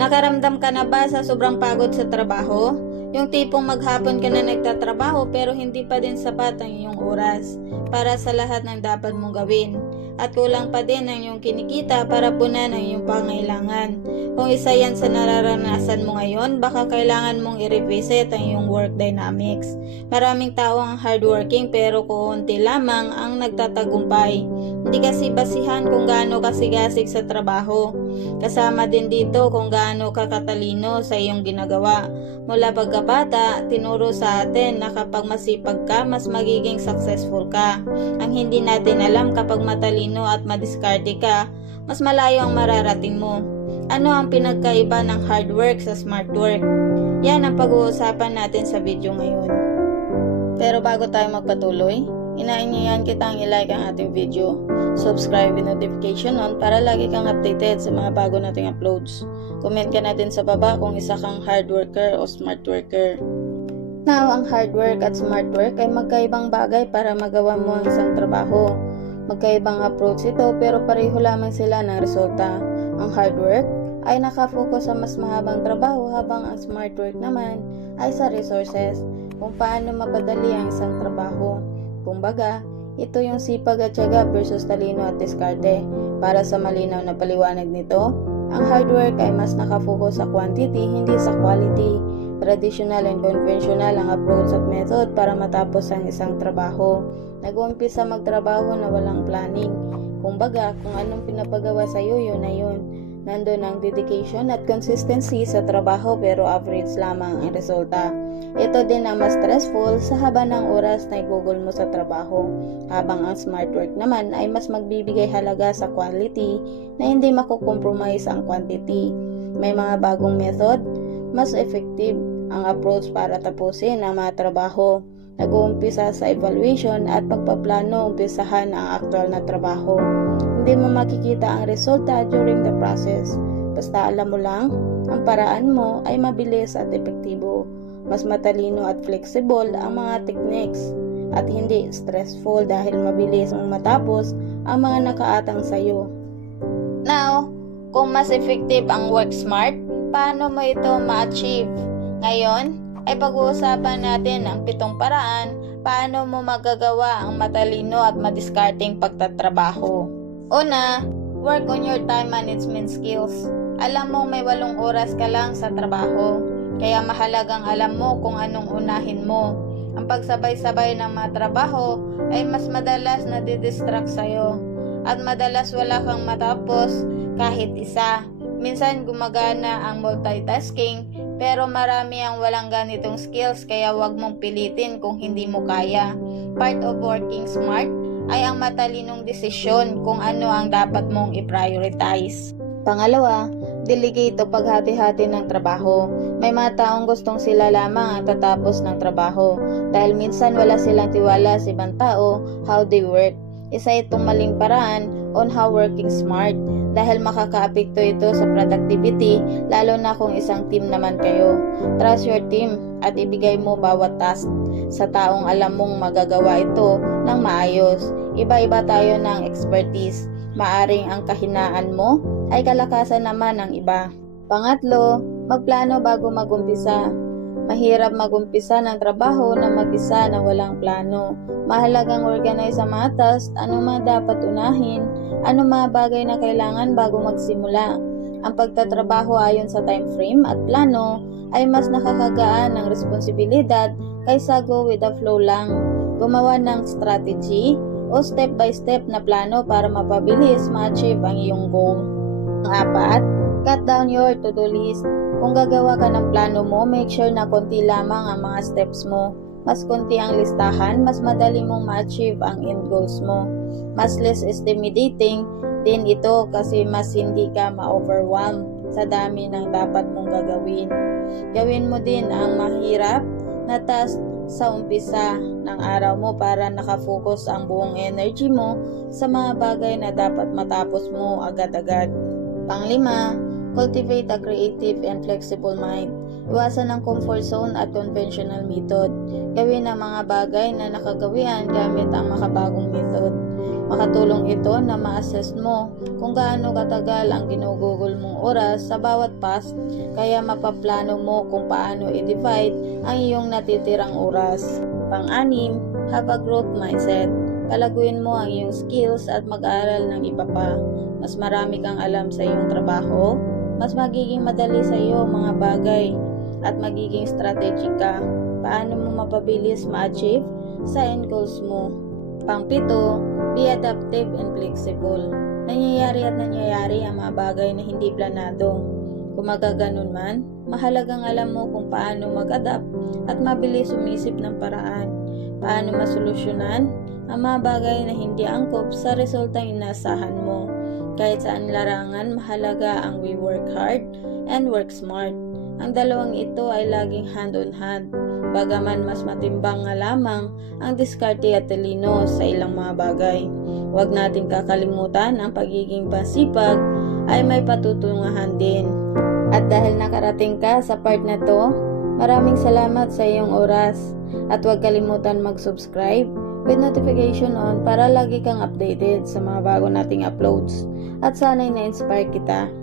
Nakaramdam ka na ba sa sobrang pagod sa trabaho? Yung tipong maghapon ka na nagtatrabaho pero hindi pa din sapat ang iyong oras para sa lahat ng dapat mong gawin. At kulang pa din ang iyong kinikita para punan ang iyong pangailangan. Kung isa yan sa nararanasan mo ngayon, baka kailangan mong i-revisit ang iyong work dynamics. Maraming tao ang hardworking pero kuunti lamang ang nagtatagumpay. Hindi kasi basihan kung gaano kasigasig sa trabaho. Kasama din dito kung gaano ka katalino sa iyong ginagawa. Mula pagkabata, tinuro sa atin na kapag masipag ka, mas magiging successful ka. Ang hindi natin alam kapag matalino at madiskarte ka, mas malayo ang mararating mo. Ano ang pinagkaiba ng hard work sa smart work? Yan ang pag-uusapan natin sa video ngayon. Pero bago tayo magpatuloy, inaanyayahan kitang i-like ang ating video, subscribe with notification on para lagi kang updated sa mga bago nating uploads. Comment ka natin sa baba kung isa kang hard worker o smart worker. Now, ang hard work at smart work ay magkaibang bagay para magawa mo ang isang trabaho. Magkaibang approach ito pero pareho lamang sila ng resulta. Ang hard work ay nakafocus sa mas mahabang trabaho habang ang smart work naman ay sa resources kung paano mapadali ang isang trabaho. Kumbaga, ito yung sipag at tiyaga versus talino at diskarte. Para sa malinaw na paliwanag nito, ang hard work ay mas nakafocus sa quantity, hindi sa quality. Traditional and conventional ang approach at method para matapos ang isang trabaho. Nag-uumpisa magtrabaho na walang planning. Kumbaga, kung anong pinapagawa sa iyo, yun na yun. Nandun ang dedication at consistency sa trabaho pero average lamang ang resulta. Ito din ang mas stressful sa haba ng oras na igugol mo sa trabaho. Habang ang smart work naman ay mas magbibigay halaga sa quality na hindi makukompromise ang quantity. May mga bagong method, mas effective ang approach para tapusin ang mga trabaho. Nag-uumpisa sa evaluation at pagpaplano, umpisahan ang actual na trabaho. Hindi mo makikita ang resulta during the process. Basta alam mo lang, ang paraan mo ay mabilis at epektibo. Mas matalino at flexible ang mga techniques at hindi stressful dahil mabilis mong matapos ang mga nakaatang sayo. Now, kung mas effective ang work smart, paano mo ito ma-achieve? Ngayon, ay pag-uusapan natin ang 7 paraan paano mo magagawa ang matalino at madiskarteng pagtatrabaho. Una, work on your time management skills. Alam mo may 8 oras ka lang sa trabaho, kaya mahalagang alam mo kung anong unahin mo. Ang pagsabay-sabay ng mga trabaho ay mas madalas na didistract sa'yo at madalas wala kang matapos kahit isa. Minsan gumagana ang multitasking pero marami ang walang ganitong skills kaya wag mong pilitin kung hindi mo kaya. Part of working smart ay ang matalinong desisyon kung ano ang dapat mong i-prioritize. Pangalawa, delegate o paghati-hati ng trabaho. May mga taong gustong sila lamang ang tatapos ng trabaho dahil minsan wala silang tiwala sa ibang tao how they work. Isa itong maling paraan on how working smart dahil makakaapekto ito sa productivity lalo na kung isang team naman kayo. Trust your team at ibigay mo bawat task sa taong alam mong magagawa ito ng maayos. Iba-iba tayo ng expertise. Maaring ang kahinaan mo ay kalakasan naman ng iba. Pangatlo, magplano bago magumpisa. Mahirap magumpisa ng trabaho na mag-isa na walang plano. Mahalagang organize ang mga tasks, ano mga dapat unahin, ano mga bagay na kailangan bago magsimula. Ang pagtatrabaho ayon sa time frame at plano ay mas nakakagaan ng responsibilidad kaysa go with the flow lang. Gumawa ng strategy o step by step na plano para mapabilis ma-achieve ang iyong goal. Ang 4, cut down your to-do list. Kung gagawa ka ng plano mo, make sure na konti lamang ang mga steps mo. Mas konti ang listahan, mas madali mong ma-achieve ang end goals mo. Mas less intimidating din ito kasi mas hindi ka ma-overwhelm sa dami ng dapat mong gagawin. Gawin mo din ang mahirap na task sa umpisa ng araw mo para nakafocus ang buong energy mo sa mga bagay na dapat matapos mo agad-agad. Pang-5, cultivate a creative and flexible mind. Iwasan ang comfort zone at conventional method. Gawin ang mga bagay na nakagawian gamit ang makabagong method. Makatulong ito na ma-assess mo kung gaano katagal ang ginugugol mong oras sa bawat task, kaya mapaplano mo kung paano i-divide ang iyong natitirang oras. Pang-anim, have a growth mindset. Palaguin mo ang iyong skills at mag-aral ng iba pa. Mas marami kang alam sa iyong trabaho, mas magiging madali sa iyo mga bagay at magiging strategic ka. Paano mo mapabilis ma-achieve sa end goals mo. Pang-pito, be adaptive and flexible. Nangyayari ang mga bagay na hindi planado. Kung magaganon man, mahalagang alam mo kung paano mag-adapt at mabilis umisip ng paraan. Paano masolusyonan ang mga bagay na hindi angkop sa resultang inasahan mo. Kahit saan larangan, mahalaga ang we work hard and work smart. Ang dalawang ito ay laging hand on hand. Bagaman mas matimbang nga lamang ang diskarte at talino sa ilang mga bagay. Huwag natin kakalimutan ang pagiging pasipag ay may patutunguhan din. At dahil nakarating ka sa part na to, maraming salamat sa iyong oras. At huwag kalimutan mag-subscribe with notification on para lagi kang updated sa mga bago nating uploads. At sana'y na-inspire kita.